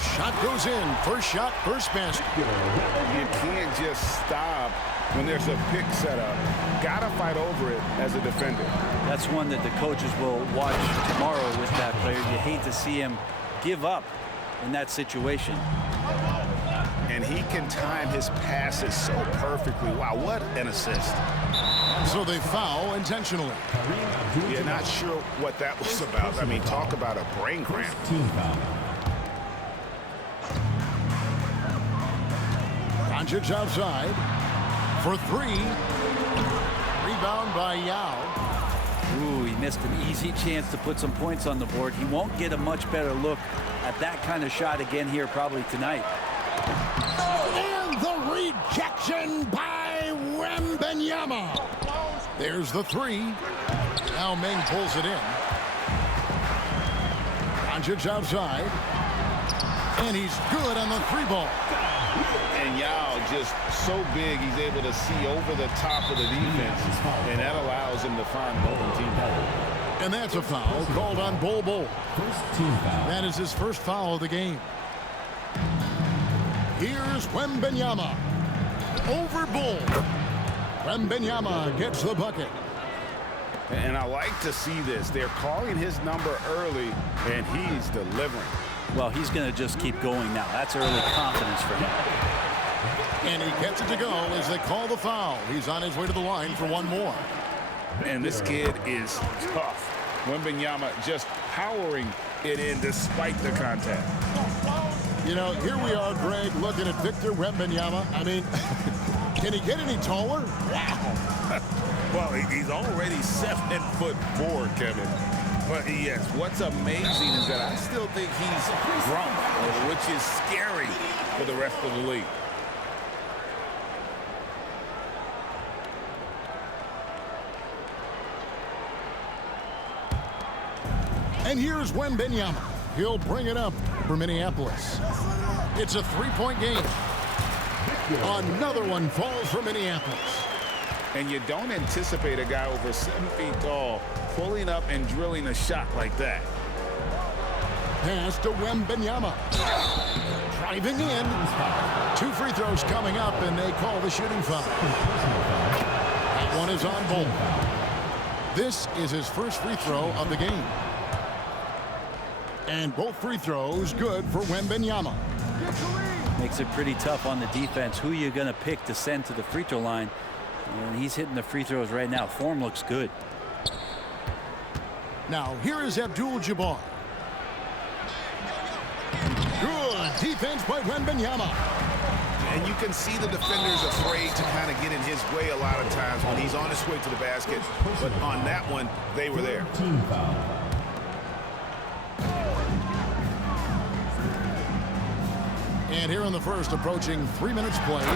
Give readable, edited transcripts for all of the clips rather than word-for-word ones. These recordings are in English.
The shot goes in. First shot, first basket. You can't just stop when there's a pick set up. Got to fight over it as a defender. That's one that the coaches will watch tomorrow with that player. You hate to see him give up in that situation. And he can time his passes so perfectly. Wow, what an assist. So they foul intentionally. You're not sure what that was about. I mean, talk about a brain cramp. Doncic outside for three. Rebound by Yao. Ooh, he missed an easy chance to put some points on the board. He won't get a much better look at that kind of shot again here probably tonight. And the rejection by Wembanyama. There's the three. Now Meng pulls it in. Doncic outside. And he's good on the three ball. And Yao just so big, he's able to see over the top of the defense, and that allows him to find an open team. And that's a foul called on Bol Bol. That is his first foul of the game. Here's Wembanyama. Over Bol. Wembanyama gets the bucket. And I like to see this. They're calling his number early, and he's delivering. Well, he's going to just keep going now. That's early confidence for him. And he gets it to go as they call the foul. He's on his way to the line for one more. And this kid is tough. Wembanyama just powering it in despite the contact. You know, here we are, Greg, looking at Victor Wembanyama. I mean, can he get any taller? Wow. Well, he's already 7'4", Kevin. But yes, what's amazing is that I still think he's grown, which is scary for the rest of the league. And here's Wembanyama. He'll bring it up for Minneapolis. It's a three-point game. Another one falls for Minneapolis. And you don't anticipate a guy over 7 feet tall pulling up and drilling a shot like that. Pass to Wembanyama. Driving in. 2 free throws coming up, and they call the shooting foul. That one is on Bol. This is his first free throw of the game. And both free throws good for Wembanyama. Makes it pretty tough on the defense. Who you going to pick to send to the free throw line? And he's hitting the free throws right now. Form looks good. Now here is Abdul-Jabbar. Good defense by Wembanyama. And you can see the defenders afraid to kind of get in his way a lot of times when he's on his way to the basket. But on that one, they were there. And here in the first, approaching 3 minutes played.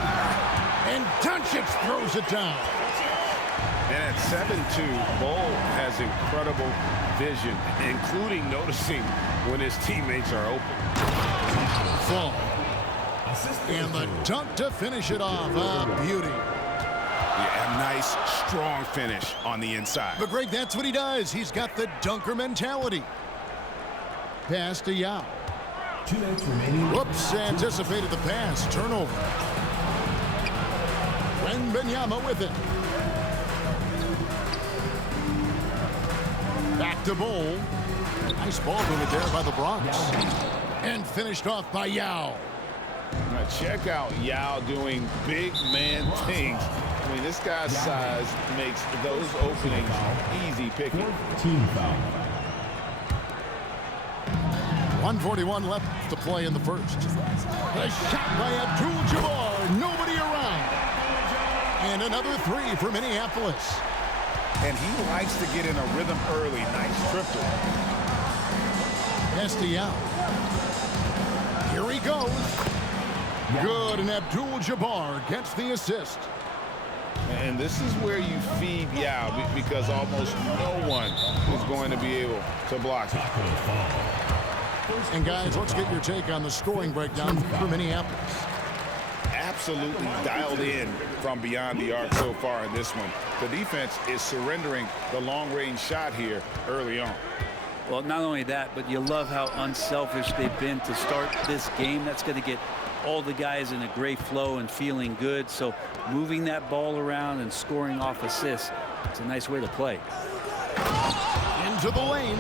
And Doncic throws it down. And at 7'2", Bol has incredible vision, including noticing when his teammates are open. Fall. And the dunk to finish it off. A beauty. Yeah, a nice, strong finish on the inside. But Greg, that's what he does. He's got the dunker mentality. Pass to Yao. 2 minutes remaining. Whoops, anticipated the pass. Turnover. Wembanyama with it. Back to Bol. Nice ball movement there by the Bronx. And finished off by Yao. Now check out Yao doing big man things. I mean, this guy's size makes those openings easy picking. Team foul. 1:41 left to play in the first. A shot by Abdul-Jabbar. Nobody around. And another three for Minneapolis. And he likes to get in a rhythm early. Nice triple. Pass to Yao. Here he goes. Good, and Abdul-Jabbar gets the assist. And this is where you feed Yao because almost no one is going to be able to block it. And guys, let's get your take on the scoring breakdown for Minneapolis. Absolutely dialed in from beyond the arc so far in this one. The defense is surrendering the long-range shot here early on. Well, not only that, but you love how unselfish they've been to start this game. That's going to get all the guys in a great flow and feeling good. So moving that ball around and scoring off assists, it's a nice way to play. Into the lane.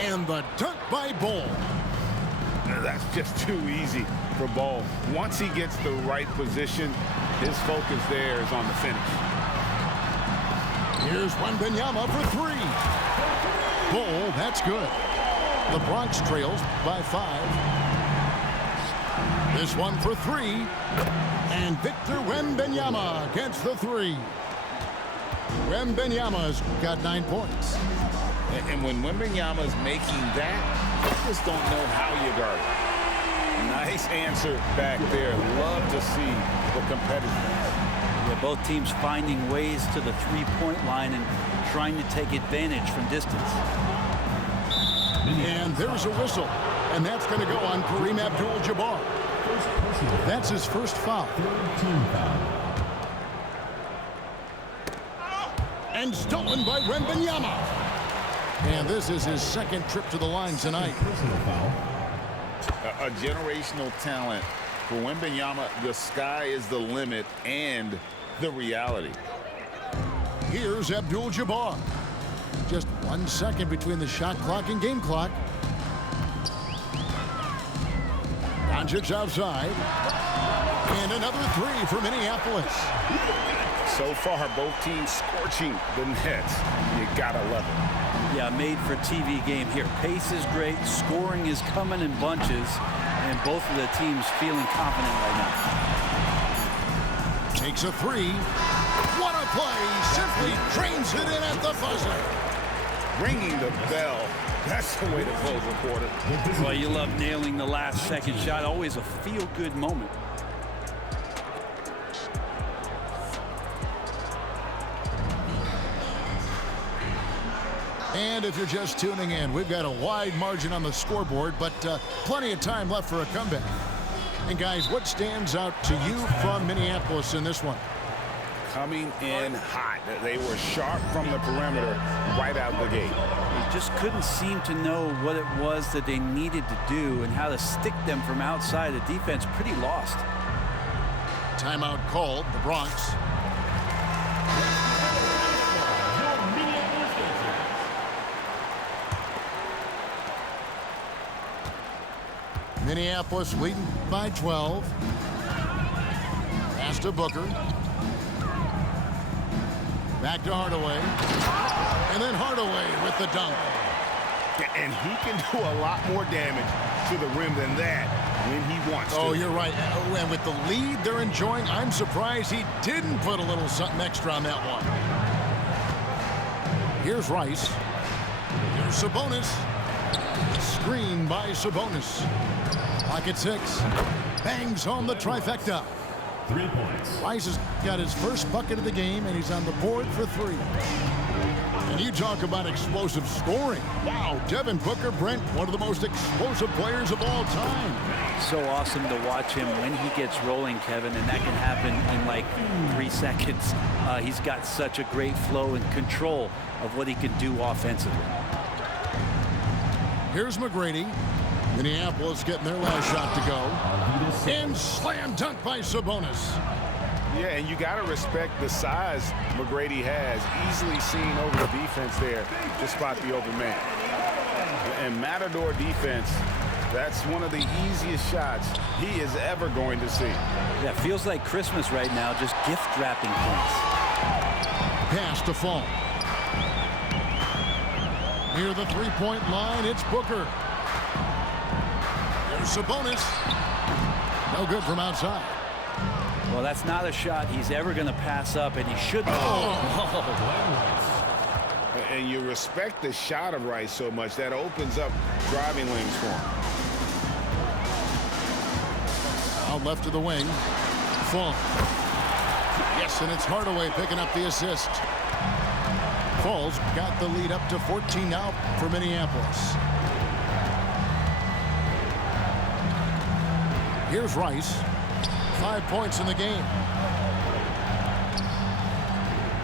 And the dunk by Ball. That's just too easy for Ball. Once he gets the right position, his focus there is on the finish. Here's Wembanyama for three. Ball, that's good. The Bronx trails by 5. This one for three. And Victor Wembanyama gets the three. Wembanyama's got 9 points. And when Wembanyama's making that, you just don't know how you guard it. Nice answer back there. Love to see the competitiveness. Yeah, both teams finding ways to the three-point line and trying to take advantage from distance. And there's a whistle. And that's going to go on Kareem Abdul-Jabbar. That's his first foul. Team foul. And stolen by Wembanyama. And this is his second trip to the line tonight. Personal foul. A generational talent. For Wembanyama, the sky is the limit and the reality. Here's Abdul-Jabbar. Just 1 second between the shot clock and game clock. Doncic's outside. And another three for Minneapolis. So far, both teams scorching the Nets. You gotta love it. Yeah, made for TV game here. Pace is great. Scoring is coming in bunches. And both of the teams feeling confident right now. Takes a three. What a play. Simply drains it in at the buzzer. Ringing the bell. That's the way to close a quarter. Well, you love nailing the last second shot. Always a feel-good moment. And if you're just tuning in, we've got a wide margin on the scoreboard, but plenty of time left for a comeback. And guys, what stands out to you from Minneapolis in this one? Coming in hot. They were sharp from the perimeter right out the gate. They just couldn't seem to know what it was that they needed to do and how to stick them from outside. The defense pretty lost. Timeout called, the Bronx. Minneapolis leading by 12. Pass to Booker. Back to Hardaway. And then Hardaway with the dunk. And he can do a lot more damage to the rim than that when he wants to. Oh, you're right. And with the lead they're enjoying, I'm surprised he didn't put a little something extra on that one. Here's Rice. Here's Sabonis. Screen by Sabonis. Pocket 6. Bangs home the trifecta. 3 points. Rice has got his first bucket of the game, and he's on the board for 3. And you talk about explosive scoring. Wow, Devin Booker, Brent, one of the most explosive players of all time. So awesome to watch him when he gets rolling, Kevin, and that can happen in like 3 seconds. He's got such a great flow and control of what he can do offensively. Here's McGrady. Minneapolis getting their last shot to go. And slam dunk by Sabonis. Yeah, and you got to respect the size McGrady has. Easily seen over the defense there to spot the open man. And Matador defense, that's one of the easiest shots he is ever going to see. Yeah, feels like Christmas right now, just gift wrapping points. Pass to Fall. Near the three-point line, it's Booker. There's Sabonis. No good from outside. Well, that's not a shot he's ever going to pass up, and he shouldn't. And you respect the shot of Rice so much that opens up driving lanes for him. Out left to the wing. Fall. Yes, and it's Hardaway picking up the assist. Fall's got the lead up to 14 now for Minneapolis. Here's Rice. 5 points in the game.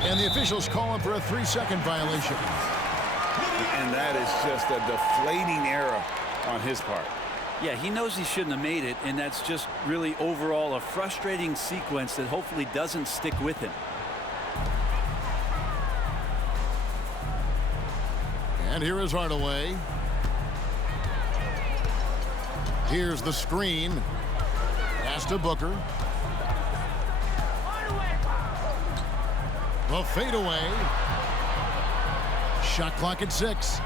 And the officials calling for a 3-second violation. And that is just a deflating error on his part. Yeah, he knows he shouldn't have made it, and that's just really overall a frustrating sequence that hopefully doesn't stick with him. And here is Hardaway. Here's the screen. Pass to Booker. The fadeaway. Shot clock at 6.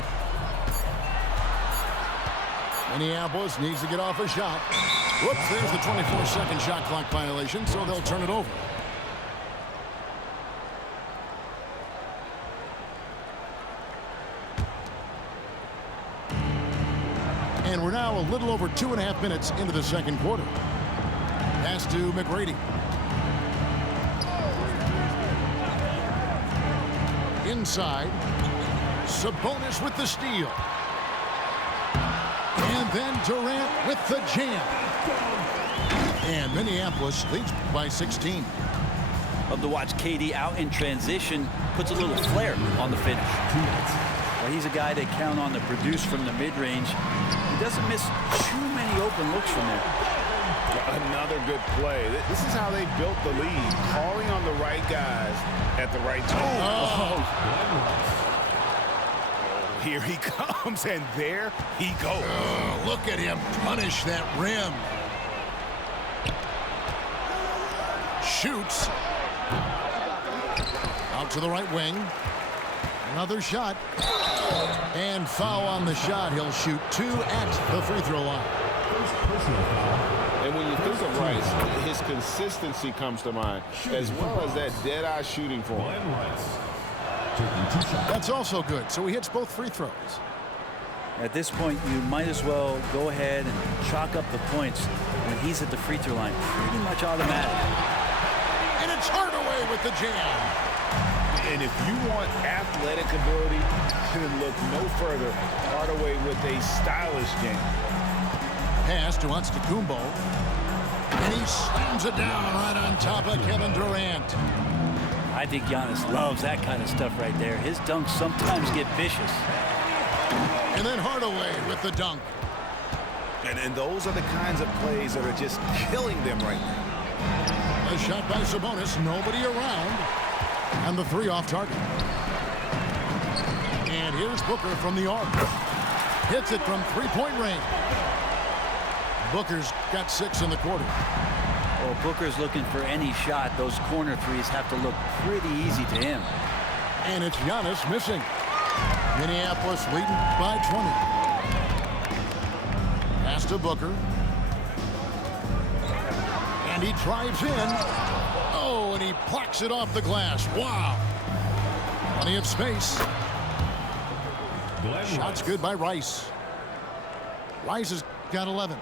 Minneapolis needs to get off a shot. Whoops, there's the 24-second shot clock violation, so they'll turn it over. And we're now a little over 2.5 minutes into the second quarter. Pass to McGrady. Inside. Sabonis with the steal. And then Durant with the jam. And Minneapolis leads by 16. Love to watch KD out in transition. Puts a little flair on the finish. Well, he's a guy they count on to produce from the mid-range. He doesn't miss too many open looks from there. Another good play. This is how they built the lead. Calling on the right guys at the right time. Here he comes, and there he goes. Look at him punish that rim. Shoots. Out to the right wing. Another shot. And foul on the shot. He'll shoot 2 at the free throw line. And when you think of Rice, his consistency comes to mind, as well as that dead-eye shooting form. That's also good. So he hits both free throws. At this point, you might as well go ahead and chalk up the points when he's at the free throw line. Pretty much automatic. And it's Hardaway with the jam. And if you want athletic ability, then look no further. Hardaway with a stylish game. Pass to Antetokounmpo. And he slams it down right on top of Kevin Durant. I think Giannis loves that kind of stuff right there. His dunks sometimes get vicious. And then Hardaway with the dunk. And those are the kinds of plays that are just killing them right now. A shot by Sabonis. Nobody around. And the 3 off target. And here's Booker from the arc. Hits it from 3-point range. Booker's got 6 in the quarter. Well, Booker's looking for any shot. Those corner threes have to look pretty easy to him. And it's Giannis missing. Minneapolis leading by 20. Pass to Booker. And he drives in. Oh, and he plucks it off the glass. Wow. Plenty of space. Shots good by Rice. Rice has got 11.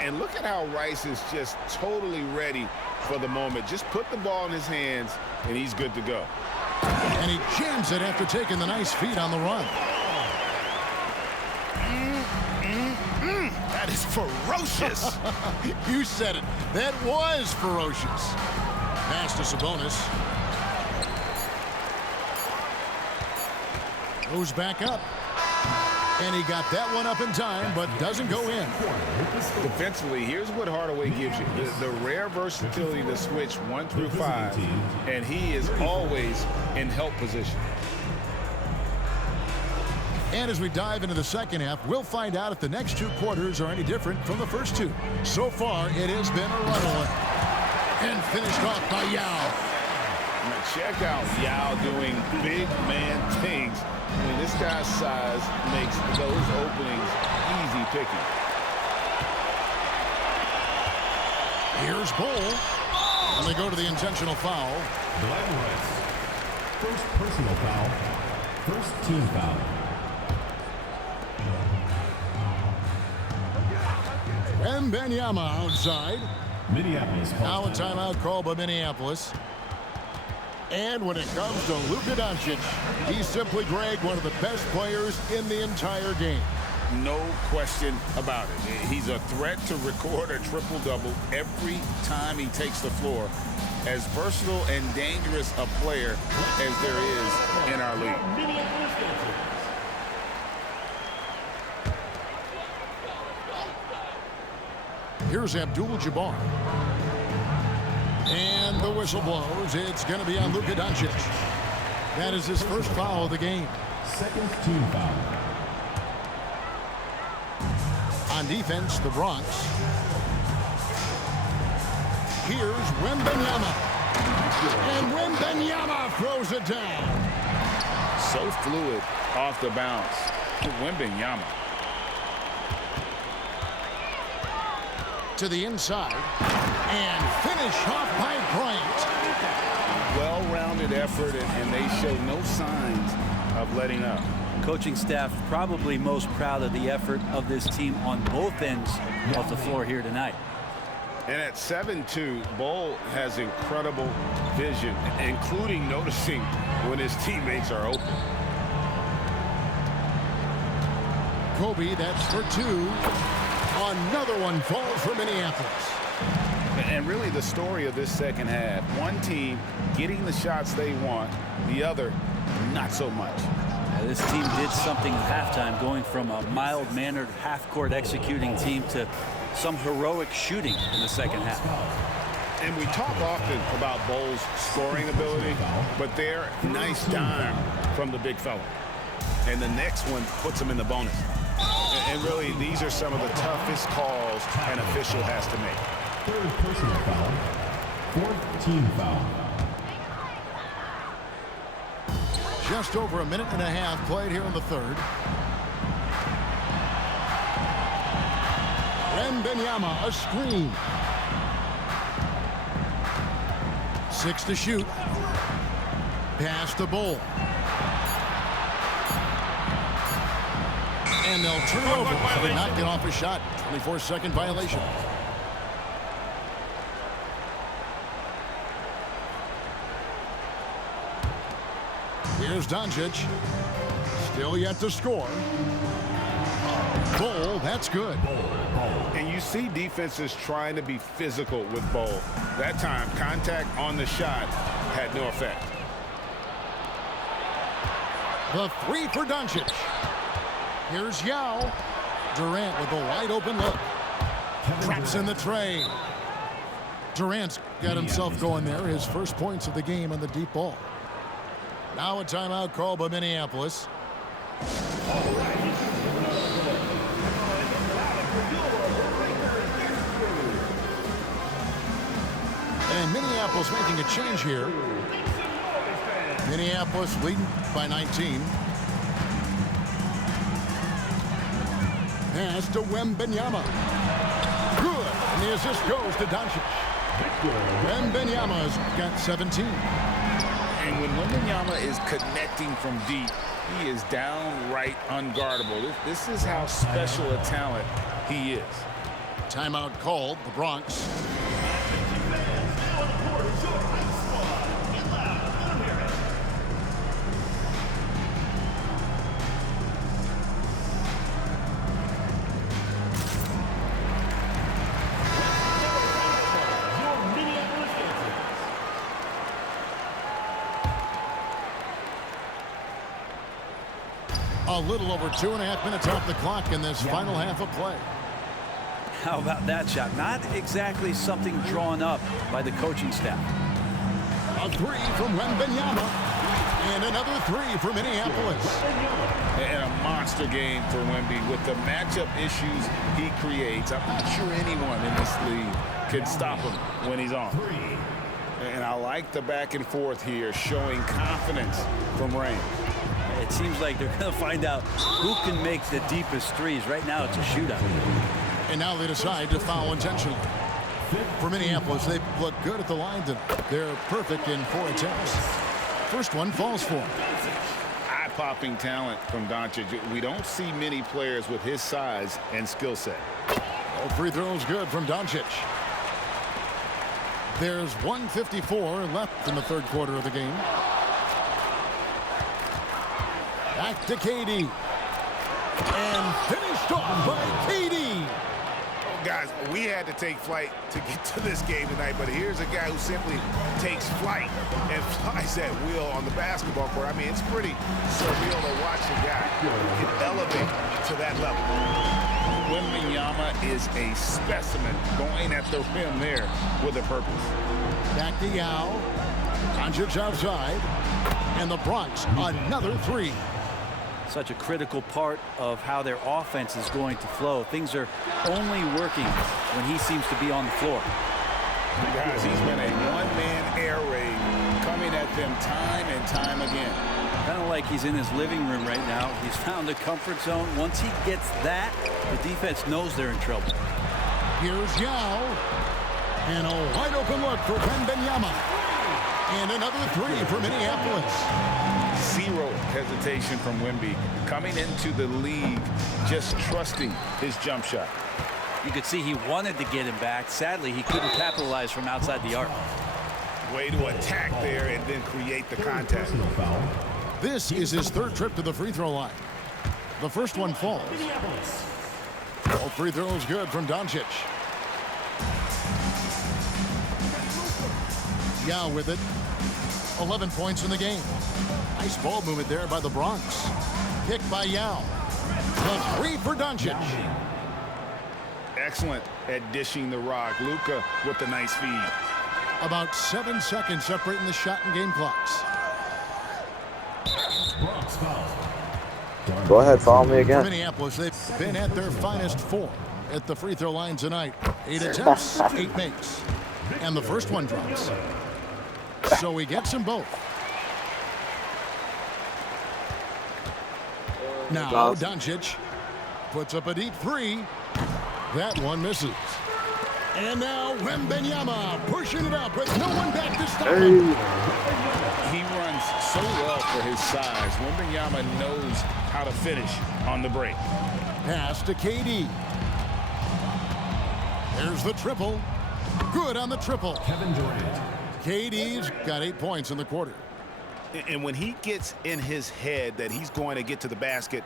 And look at how Rice is just totally ready for the moment. Just put the ball in his hands, and he's good to go. And he jams it after taking the nice feed on the run. That is ferocious. You said it. That was ferocious. Pass to Sabonis. Goes back up. And he got that one up in time, but doesn't go in. Defensively, here's what Hardaway gives you. The rare versatility to switch 1 through 5, and he is always in help position. And as we dive into the second half, we'll find out if the next 2 quarters are any different from the first 2. So far, it has been a runaway. And finished off by Yao. Now check out Yao doing big man things. I mean, this guy's size makes those openings easy picking. Here's Bull. And they go to the intentional foul. Glenn Rice. First personal foul. First team foul. Wembanyama outside. Minneapolis. Now a timeout call by Minneapolis. And when it comes to Luka Doncic, he's simply, Greg, one of the best players in the entire game. No question about it. He's a threat to record a triple-double every time he takes the floor. As versatile and dangerous a player as there is in our league. Here's Abdul-Jabbar. And the whistle blows. It's going to be on Luka Doncic. That is his first foul of the game. Second team foul. On defense, the Bronx. Here's Wembanyama. And Wembanyama throws it down. So fluid off the bounce. Wembanyama. To the inside. And finish off by Bryant. Well-rounded effort, and they show no signs of letting up. Coaching staff probably most proud of the effort of this team on both ends of the floor here tonight. And at 7-2, Bol has incredible vision, including noticing when his teammates are open. Kobe, that's for two. Another one falls for Minneapolis. And really the story of this second half, one team getting the shots they want, the other not so much. This team did something at halftime, going from a mild-mannered half-court executing team to some heroic shooting in the second half. And we talk often about Bol's scoring ability, but they're nice dime from the big fella. And the next one puts him in the bonus. And really, these are some of the toughest calls an official has to make. Third personal foul. Fourth team foul. Just over a minute and a half played here in the third. Wembanyama, a screen. 6 to shoot. Pass to Bol. And they'll turn over. Did not get off a shot. 24-second violation. Here's Doncic. Still yet to score. Bol, that's good. And you see defenses trying to be physical with Bol. That time, contact on the shot had no effect. The three for Doncic. Here's Yao. Durant with a wide open look. Traps in the tray. Durant's got himself going there. His first points of the game on the deep ball. Now a timeout called by Minneapolis. And Minneapolis making a change here. Minneapolis leading by 19. Pass to Wembanyama. Good. And the assist goes to Doncic. Wembanyama's got 17. And when Wembanyama is connecting from deep, he is downright unguardable. This is how special a talent he is. Timeout called, the Bronx. A little over 2.5 minutes off the clock in this final half of play. How about that shot? Not exactly something drawn up by the coaching staff. A three from Wembanyama. And another three for Minneapolis. And a monster game for Wemby. With the matchup issues he creates, I'm not sure anyone in this league can stop him when he's on. And I like the back and forth here, showing confidence from Reigns. It seems like they're going to find out who can make the deepest threes. Right now, it's a shootout. And now they decide to foul intentionally. For Minneapolis, they look good at the line. They're perfect in 4 attempts. First one falls for them. Eye-popping talent from Doncic. We don't see many players with his size and skill set. All free throws good from Doncic. There's 1:54 left in the third quarter of the game. Back to KD. And finished off by KD. Guys, we had to take flight to get to this game tonight, but here's a guy who simply takes flight and flies that wheel on the basketball court. I mean, it's pretty surreal to watch a guy who can elevate to that level. Wembanyama is a specimen going at the rim there with a purpose. Back to Yao. Doncic outside. And the Bronx, another three. Such a critical part of how their offense is going to flow. Things are only working when he seems to be on the floor. Guys, he's been a one-man air raid coming at them time and time again. Kind of like he's in his living room right now. He's found a comfort zone. Once he gets that, the defense knows they're in trouble. Here's Yao. And a wide open look for Wembanyama. And another three for Minneapolis. Zero hesitation from Wemby coming into the league, just trusting his jump shot. You could see he wanted to get him back. Sadly, he couldn't capitalize from outside the arc. Way to attack there and then create the contact. This is his third trip to the free throw line. The first one falls. All free throws good from Doncic. Yao with it. 11 points in the game. Nice ball movement there by the Bronx. Picked by Yao. The three for Doncic. Excellent at dishing the rock. Luka with the nice feed. About 7 seconds separating the shot and game clocks. Go ahead, follow me For again. Minneapolis, they've been at their finest form at the free throw line tonight. 8 attempts, 8 makes. And the first one drops. So he gets them both. Now Doncic puts up a deep three. That one misses. And now Wembanyama pushing it up with no one back to stop him. He runs so well for his size. Wembanyama knows how to finish on the break. Pass to KD. There's the triple. Good on the triple. Kevin Durant. KD's got 8 points in the quarter. And when he gets in his head that he's going to get to the basket,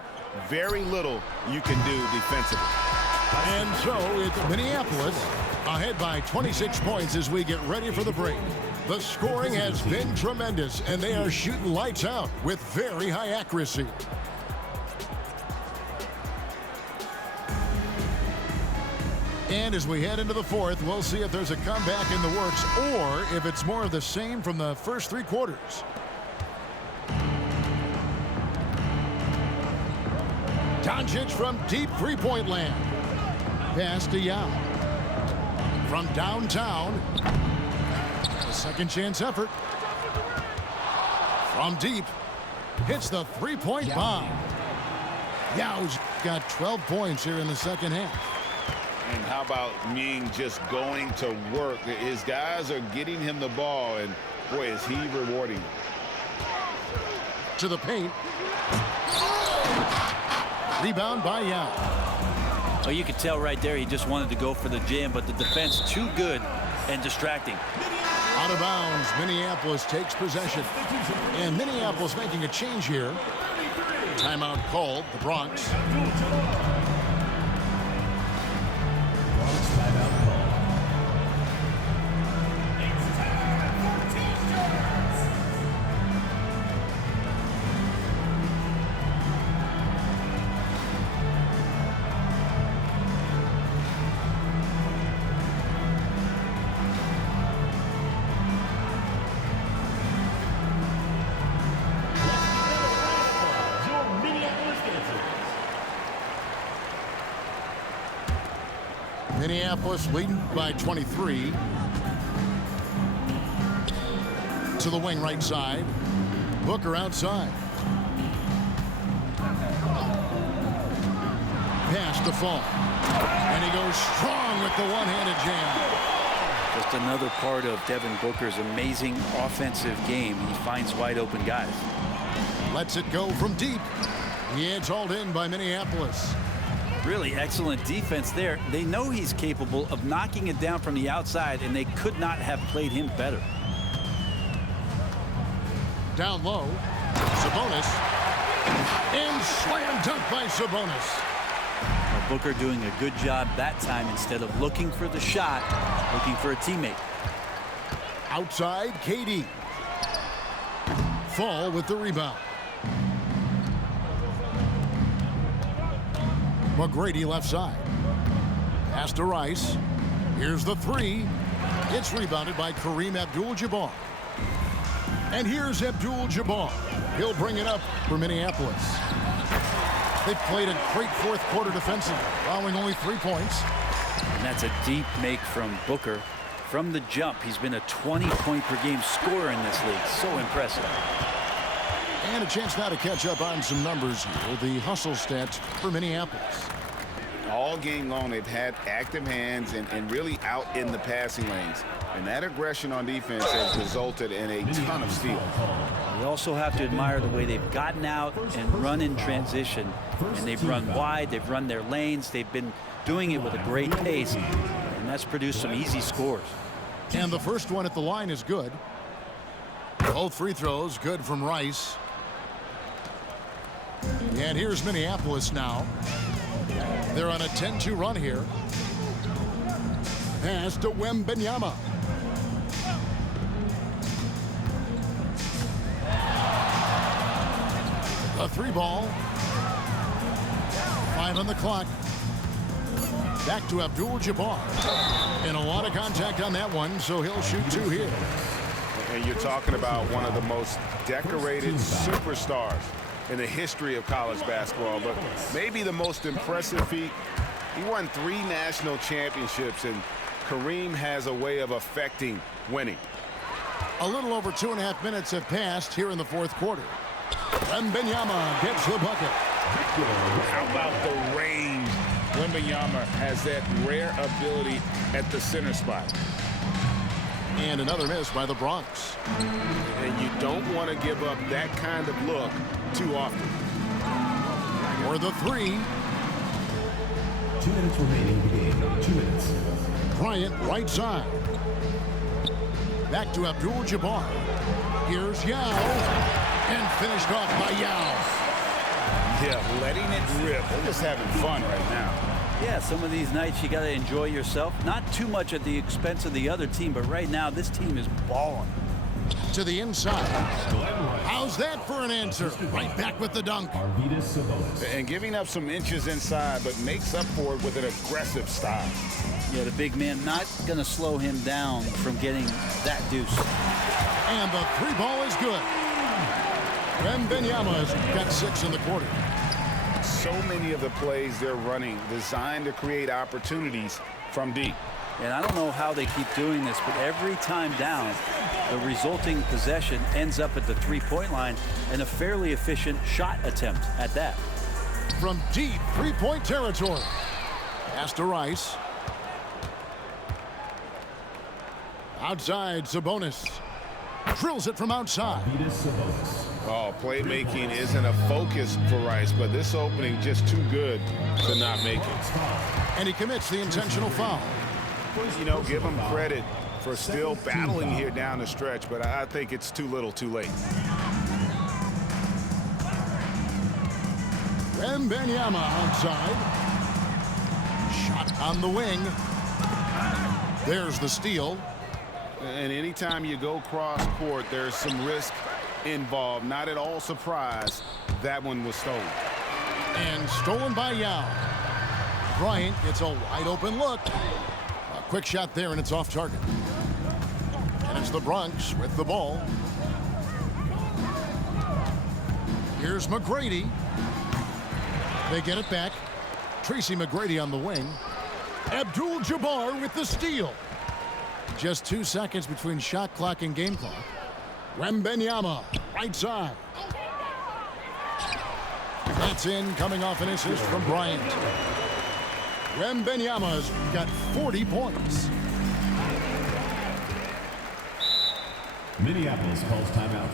very little you can do defensively. And so it's Minneapolis ahead by 26 points as we get ready for the break. The scoring has been tremendous, and they are shooting lights out with very high accuracy. And as we head into the fourth, we'll see if there's a comeback in the works or if it's more of the same from the first 3 quarters. Doncic from deep three-point land. Pass to Yao. From downtown. A second chance effort. From deep. Hits the three-point bomb. Yao's got 12 points here in the second half. And how about Ming just going to work? His guys are getting him the ball, and boy, is he rewarding. To the paint. Rebound by Yao. Oh, you could tell right there he just wanted to go for the jam, but the defense too good and distracting. Out of bounds, Minneapolis takes possession. And Minneapolis making a change here. Timeout called, the Bronx. Minneapolis leading by 23. To the wing right side. Booker outside. Pass to Fall. And he goes strong with the one-handed jam. Just another part of Devin Booker's amazing offensive game. He finds wide open guys. Lets it go from deep. Yeah, it's hauled in by Minneapolis. Really excellent defense there. They know he's capable of knocking it down from the outside, and they could not have played him better. Down low. Sabonis. And slam dunk by Sabonis. Well, Booker doing a good job that time, instead of looking for the shot, looking for a teammate. Outside, KD. Fall with the rebound. McGrady left side. Pass to Rice. Here's the three. It's rebounded by Kareem Abdul-Jabbar. And here's Abdul-Jabbar. He'll bring it up for Minneapolis. They've played a great fourth quarter defensively, allowing only 3 points. And that's a deep make from Booker. From the jump, he's been a 20-point-per-game scorer in this league. So impressive. And a chance now to catch up on some numbers here. The hustle stats for Minneapolis. All game long, they've had active hands and really out in the passing lanes. And that aggression on defense has resulted in a ton of steals. We also have to admire the way they've gotten out and run in transition. And they've run wide, they've run their lanes, they've been doing it with a great pace. And that's produced some easy scores. And the first one at the line is good. Both free throws good from Rice. And here's Minneapolis now. They're on a 10-2 run here. Pass to Wembanyama. A three ball. 5 on the clock. Back to Abdul-Jabbar. And a lot of contact on that one, so he'll shoot 2 here. And you're talking about one of the most decorated superstars in the history of college basketball, but maybe the most impressive feat. He won 3 national championships, and Kareem has a way of affecting winning. A little over 2.5 minutes have passed here in the fourth quarter. Wembanyama gets the bucket. How about the range? Wembanyama has that rare ability at the center spot. And another miss by the Bronx. And you don't want to give up that kind of look too often. For the three. 2 minutes remaining in the game. 2 minutes. Bryant right side. Back to Abdul-Jabbar. Here's Yao. And finished off by Yao. Yeah, letting it rip. They're just having fun right now. Yeah, some of these nights you got to enjoy yourself. Not too much at the expense of the other team, but right now this team is balling. To the inside. How's that for an answer? Right back with the dunk. And giving up some inches inside, but makes up for it with an aggressive style. Yeah, the big man not going to slow him down from getting that deuce. And the three ball is good. Wembanyama's got 6 in the quarter. So many of the plays they're running designed to create opportunities from deep. And I don't know how they keep doing this, but every time down, the resulting possession ends up at the three-point line and a fairly efficient shot attempt at that. From deep three-point territory. Pass to Rice. Outside, Sabonis. Drills it from outside. Oh, playmaking isn't a focus for Rice, but this opening just too good to not make it. And he commits the intentional foul. You know, give him credit for still battling here down the stretch, but I think it's too little too late. Wembanyama outside. Shot on the wing. There's the steal. And anytime you go cross court, there's some risk involved. Not at all surprised that one was stolen. And stolen by Yao. Bryant gets a wide open look. A quick shot there, and it's off target. And it's the Bronx with the ball. Here's McGrady. They get it back. Tracy McGrady on the wing. Abdul-Jabbar with the steal. Just 2 seconds between shot clock and game clock. Wembanyama, right side. That's in, coming off an assist from Bryant. Wembanyama's got 40 points. Minneapolis calls timeout.